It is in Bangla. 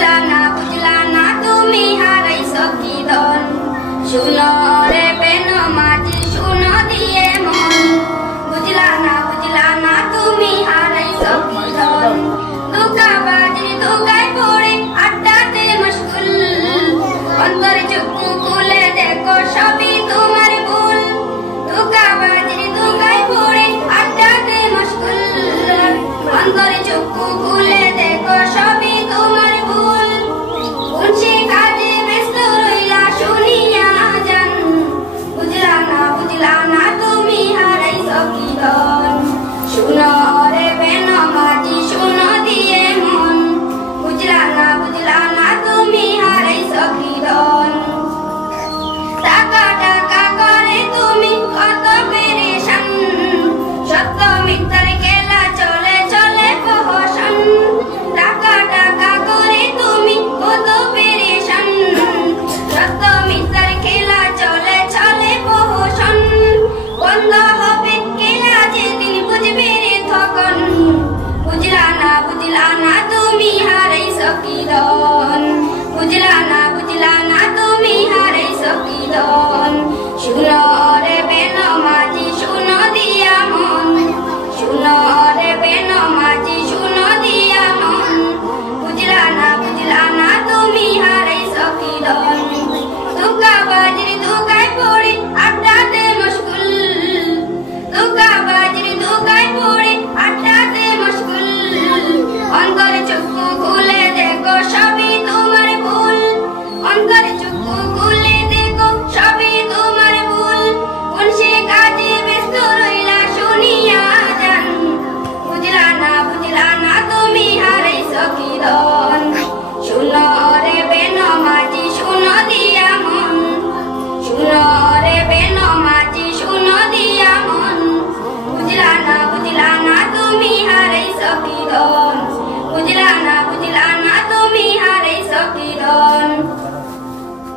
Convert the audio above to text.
বুঝলা না তুমি হারাইছো কি ধন শুনো রে বেন মাঝি শুনো দিয়ে মন বুঝলা না তুমি হারাইছো কি ধন দুঃখাবাজির দুঃখায় পড়ে আড্ডাতে মশগুল অন্তরে চক্ষু খুলে দেখো সবই তোমার ভুল দুঃখাবাজির দুঃখায় পড়ে আড্ডাতে মশগুল অন্তরে চক্ষু খুলে